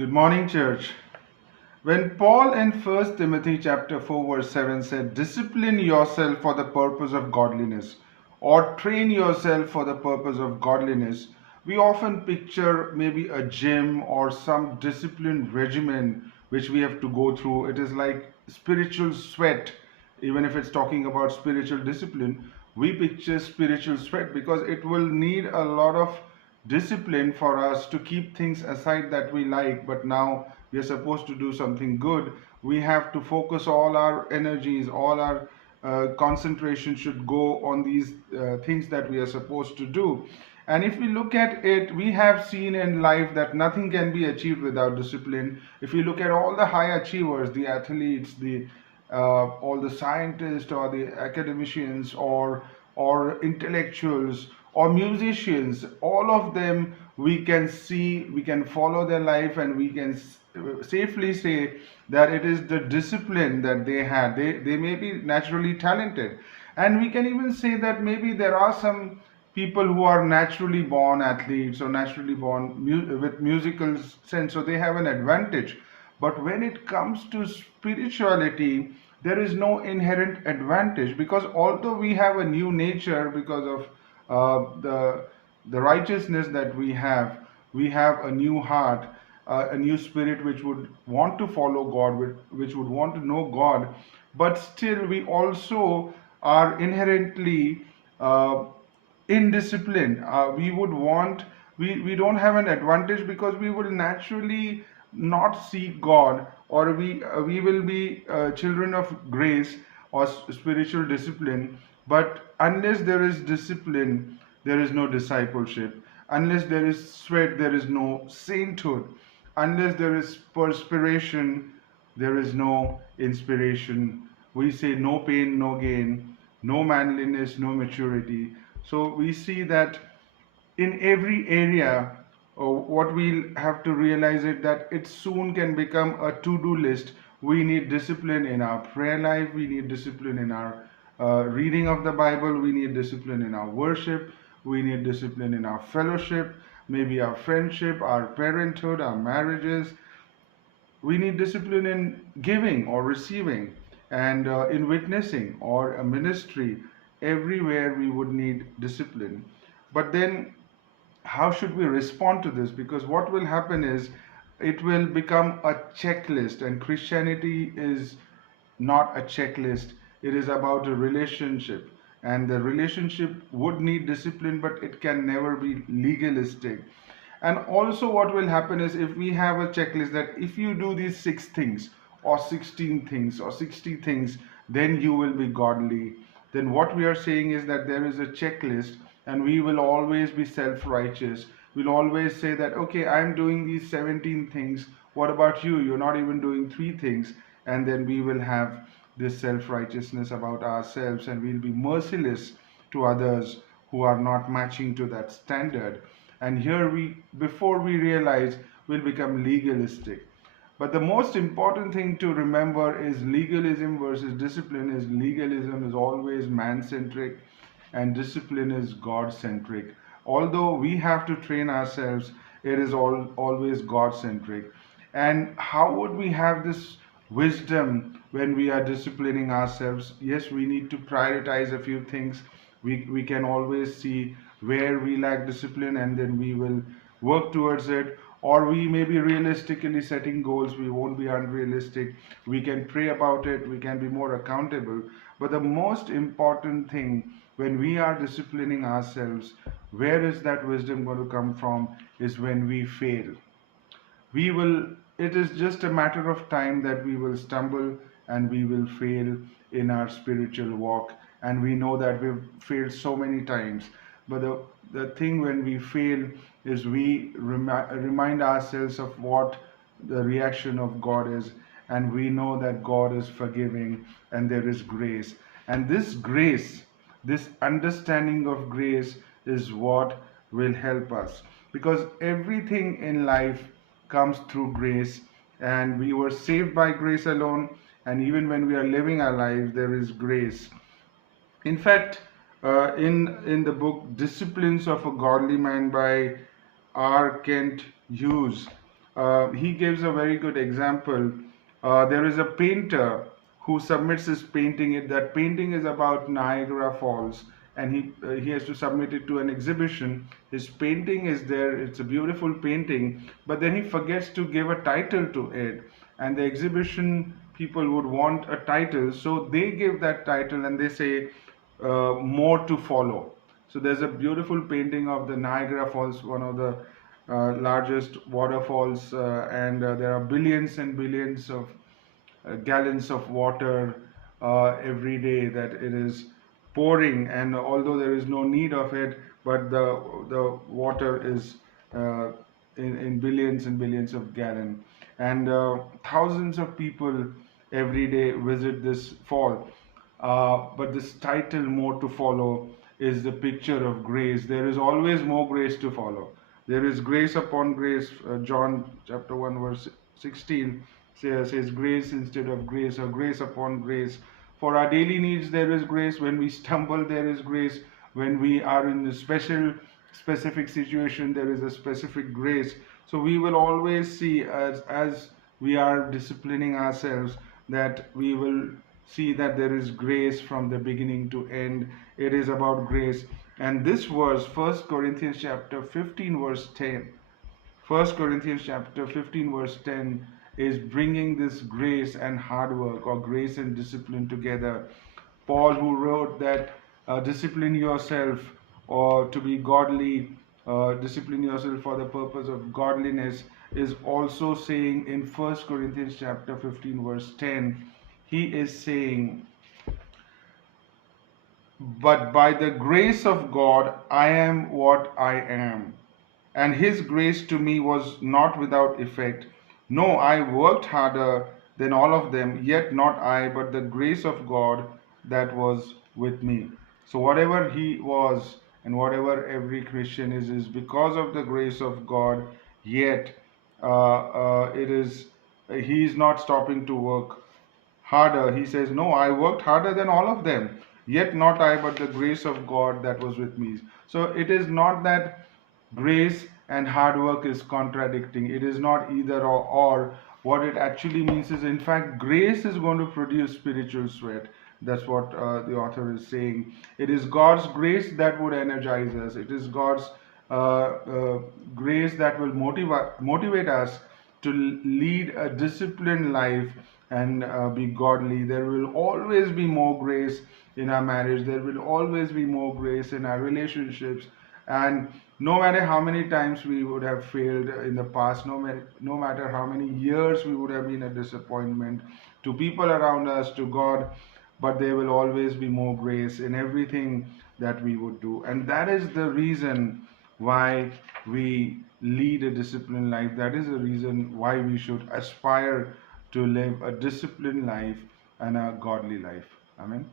Good morning, church. When Paul in First Timothy chapter 4 verse 7 said, "Discipline yourself for the purpose of godliness," or "train yourself for the purpose of godliness," we often picture maybe a gym or some disciplined regimen which we have to go through. It is like spiritual sweat. Even if it's talking about spiritual discipline, we picture spiritual sweat because it will need a lot of discipline for us to keep things aside that we like, but now we are supposed to do something good. We have to focus all our energies, all our concentration should go on these things that we are supposed to do. And if we look at it, we have seen in life that nothing can be achieved without discipline. If you look at all the high achievers, the athletes, the all the scientists or the academicians or intellectuals or musicians, all of them, we can see, we can follow their life, and we can safely say that it is the discipline that they had. They may be naturally talented, and we can even say that maybe there are some people who are naturally born athletes or naturally born with musical sense, so they have an advantage. But when it comes to spirituality, there is no inherent advantage, because although we have a new nature because of the righteousness that we have a new heart, a new spirit which would want to follow God, which would want to know God, but still we also are inherently indisciplined. We don't have an advantage because we will naturally not seek God, or we will be children of grace or spiritual discipline. But unless there is discipline, there is no discipleship. Unless there is sweat, there is no sainthood. Unless there is perspiration, there is no inspiration. We say no pain, no gain, no manliness, no maturity. So we see that in every area, what we'll have to realize is that it soon can become a to-do list. We need discipline in our prayer life. We need discipline in our reading of the Bible. We need discipline in our worship. We need discipline in our fellowship, maybe our friendship, our parenthood, our marriages. We need discipline in giving or receiving, and in witnessing or a ministry. Everywhere we would need discipline. But then how should we respond to this? Because what will happen is it will become a checklist, and Christianity is not a checklist. It is about a relationship, and the relationship would need discipline, but it can never be legalistic. And also what will happen is, if we have a checklist that if you do these 6 things or 16 things or 60 things, then you will be godly, then what we are saying is that there is a checklist, and we will always be self-righteous. We'll always say that, okay, I'm doing these 17 things, what about you? You're not even doing 3 things. And then we will have this self-righteousness about ourselves, and we'll be merciless to others who are not matching to that standard. And here we, before we realize, we'll become legalistic. But the most important thing to remember is legalism versus discipline is legalism is always man-centric, and discipline is God-centric. Although we have to train ourselves, it is always God-centric. And how would we have this wisdom when we are disciplining ourselves? Yes, we need to prioritize a few things. We can always see where we lack discipline, and then we will work towards it. Or we may be realistically setting goals, we won't be unrealistic. We can pray about it, we can be more accountable. But the most important thing, when we are disciplining ourselves, where is that wisdom going to come from? Is when we fail. We will, it is just a matter of time that we will stumble and we will fail in our spiritual walk. And we know that we've failed so many times. But the thing when we fail is we remind ourselves of what the reaction of God is, and we know that God is forgiving and there is grace. And this grace, this understanding of grace, is what will help us, because everything in life comes through grace, and we were saved by grace alone. And even when we are living our lives, there is grace. In fact, in the book Disciplines of a Godly Man by R. Kent Hughes, he gives a very good example. There is a painter who submits his painting. That painting is about Niagara Falls, and he has to submit it to an exhibition. His painting is there. It's a beautiful painting, but then he forgets to give a title to it, and the exhibition people would want a title, so they give that title and they say more to follow. So there's a beautiful painting of the Niagara Falls, one of the largest waterfalls, and there are billions and billions of gallons of water every day that it is pouring, and although there is no need of it, but the water is uh, in billions and billions of gallon, and thousands of people every day visit this fall. But this title, more to follow, is the picture of grace. There is always more grace to follow. There is grace upon grace. John chapter 1 verse 16 says grace instead of grace, or grace upon grace. For our daily needs there is grace. When we stumble there is grace. When we are in a specific situation there is a specific grace. So we will always see, as we are disciplining ourselves, that we will see that there is grace from the beginning to end. It is about grace. And this verse, 1 Corinthians chapter 15 verse 10, 1 Corinthians chapter 15 verse 10, is bringing this grace and hard work, or grace and discipline, together. Paul, who wrote that discipline yourself, or to be godly, discipline yourself for the purpose of godliness, is also saying in 1 Corinthians chapter 15 verse 10, he is saying, but by the grace of God I am what I am, and his grace to me was not without effect. No, I worked harder than all of them, yet not I, but the grace of God that was with me. So whatever he was, and whatever every Christian is because of the grace of God. Yet it is he is not stopping to work harder. He says, no, I worked harder than all of them, yet not I, but the grace of God that was with me. So it is not that grace and hard work is contradicting. It is not either or. What it actually means is, in fact, grace is going to produce spiritual sweat. That's what the author is saying. It is God's grace that would energize us. It is God's grace that will motivate us to lead a disciplined life and be godly. There will always be more grace in our marriage. There will always be more grace in our relationships. And no matter how many times we would have failed in the past, no matter how many years we would have been a disappointment to people around us, to God, but there will always be more grace in everything that we would do. And that is the reason why we lead a disciplined life. That is the reason why we should aspire to live a disciplined life and a godly life. Amen.